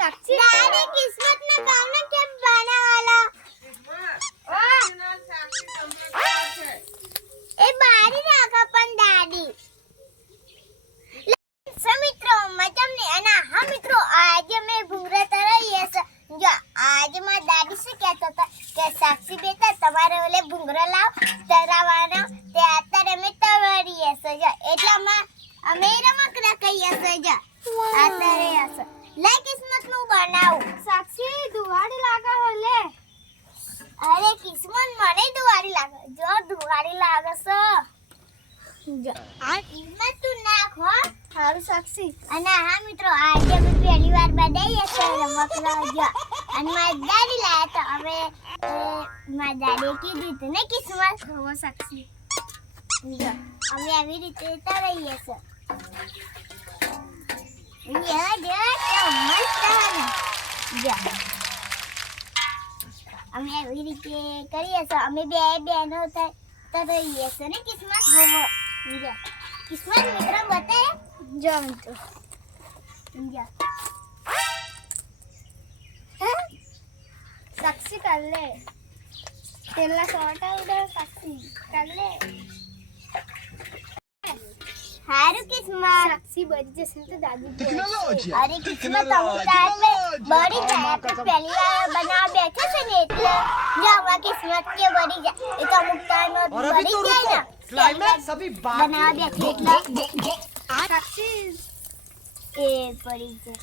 સાક્ષી દાદી કિસ્મત ને કામને કેમ બનાવાલા એ બારી રાખા પણ દાદી મિત્રો મતમને અને હા મિત્રો આજે મેં ભૂંગરા તરાઈએ છે જો આજે માં દાદી શું કહેતા હતા કે સાક્ષી બેટા તમારે ઓલે ભૂંગરા લાવ તરાવાનો તે અત્યારે મેં તરાઈએ છે જો એટલે અમે રમકડા કહીએ છે જો અત્યારે હશે લે કિસ્મત નું બનાવું સાક્ષી દુવાડી લાગે લે અરે કિસ્મત મને દુવાડી લાગે જો દુવાડી લાગે છે જો આ કિસ્મત તું નાખ હો હારું સાક્ષી અને હા મિત્રો આજે અમે પહેલી વાર બનાવીએ છે રમકડા જો અને મારી દાદી લાયા તો હવે મારી દાદીએ કીધું હતું ને કિસ્મત હો સાક્ષી જો અમે આવી રીતે તરાઈએ છે યા જો મસ્ત ને જો અમે આવી રીતે કરીએ છીએ અમે બે બહેનો તરાઈએ છે ને કિસ્મત હો જો કિસ્મત મિત્ર બતાય જો મિત્રો જો સાક્ષી કર લે તેલા સોટા ઉડે સાક્ષી કર લે હારું કિસ્મત સાક્ષી બળી જશે તો દાદી બોલે અરે કિસ્મત અમુકતાર મે બળી જાય આપણે પહેલી વાર બનાવ બેઠે છે ને એટલે જો અમાર કિસ્મત કે બળી જાય એ તો અમુકતાર નો બળી જાય ને ક્લાઇમેક્સ અભી બાકી બનાવ બેઠે એટલે આ સાક્ષી એ બળી જાય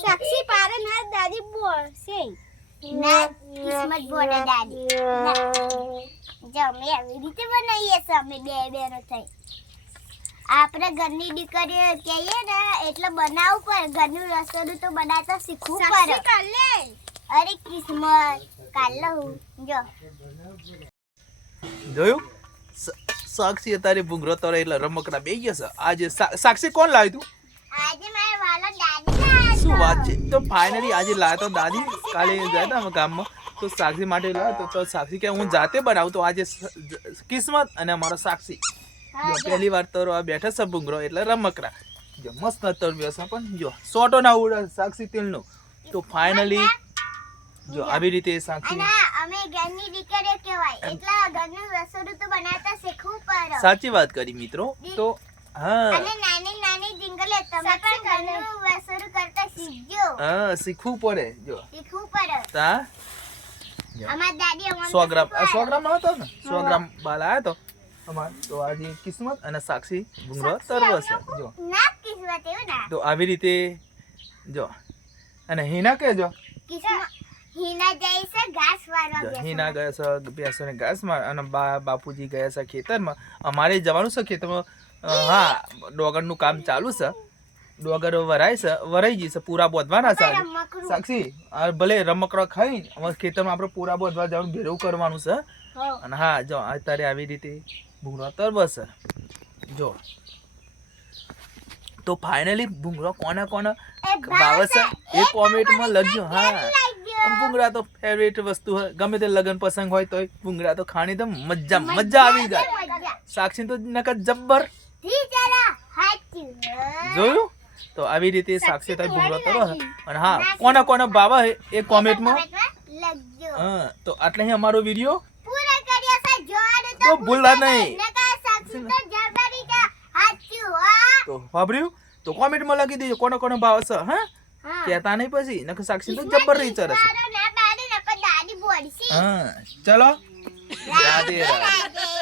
સાક્ષી પારે ના દાદી બોલશે ના કિસ્મત બોલે દાદી જો અમે આવી રીતે બનાવીએ છીએ અમે બે બહેનો થઈ આપણે ઘરની દીકરીઓ કહીએ ને એટલે બનાવવું પડે ઘરનું રસોડું તો બનાવતા શીખવું પડે કાલે અરે કિસ્મત કાલે હું જો જોયું સાક્ષી તારી ભૂંગરો તોરે એટલે રમકડા બે ગયા છે આજે સાક્ષી કોણ લાવ્યું તું આજે મારા વાલા દાદી લાયા શું વાત છે તો ફાઇનલી આજે લાવ્યા તો દાદી કાલે ગયા હતા અમે ગામમાં તો સાક્ષી માટે લાવ્યો તો સાક્ષી કે હું જાતે બનાવું તો આજે કિસ્મત અને અમારો સાક્ષી જો પહેલી વાર તો બેઠા છે ભૂંગરો એટલે રમકડા જો મસ્ત તરવ્યો છે પણ જો સોટો ના ઉડે સાક્ષી તેલનો તો ફાઇનલી જો આવી રીતે સાક્ષી અને અમે ઘરની દીકરીઓ કહેવાય એટલે ઘરનું રસોડું તો બનાવતા શીખવું પડે સાચી વાત કરી મિત્રો તો હા અને નાની નાની જિંગલે તમે પણ ઘરનું રસોડું કરતા શીખજો હા શીખવું પડે જો શીખવું પડે તા અમાર દાદી અમને 100 ગ્રામ 100 ગ્રામ નો હતો ને 100 ગ્રામ બાલ આયો તો અમાર તો આજે કિસ્મત અને સાક્ષી ભૂંગરો તરવો છે જો ના કિસ્મત એવું ના તો આવી રીતે જો અને હિના કે જો કિસ્મત હિના જાય છે ઘાસ વાળવા જો હિના ગયા છે ભેંસોને ઘાસમાં અને બાપુજી ગયા છે ખેતરમાં અમારે જવાનું છે ખેતરમાં હા ડોગરનું કામ ચાલુ છે ડોગર વરાઈ જશે પૂરા બોધવાના છે સાક્ષી આ ભલે રમકડા ખાઈને અમારા ખેતરમાં આપણે પૂરા બોધવા જવાનું ભેરું કરવાનું છે અને હા જો અત્યારે આવી રીતે ભૂંગળો તરબશે જો તો ફાઇનલી ભૂંગળો કોના ભાવે છે એ કોમેન્ટમાં લખજો હા ભૂંગળા તો ફેવરેટ વસ્તુ હોય ગમે તે લગન પસંદ હોય તો ભૂંગળા તો ખાણી તો મજા આવી જાય સાક્ષી તો નકર જબ્બર જોયું તો આવી રીતે સાક્ષી થાય ભૂંગળો તરો અને હા કોના ભાવે એ કોમેન્ટમાં લખજો હા તો આટલે અહીં અમારો વિડિયો પૂરા કર્યા છે જોવાનું તો ભૂલતા નહીં નકા સાક્ષી તો જબરી કે હાચું હા તો વાપર્યું તો કોમેન્ટમાં લખી દેજો કોનો ભાવ છે હા કહેતા નહીં પછી નકર સાક્ષી તો જબ્બર રહી ચરસ ના દાદી નકા દાદી બોલશી હા ચલો રાધે રાધે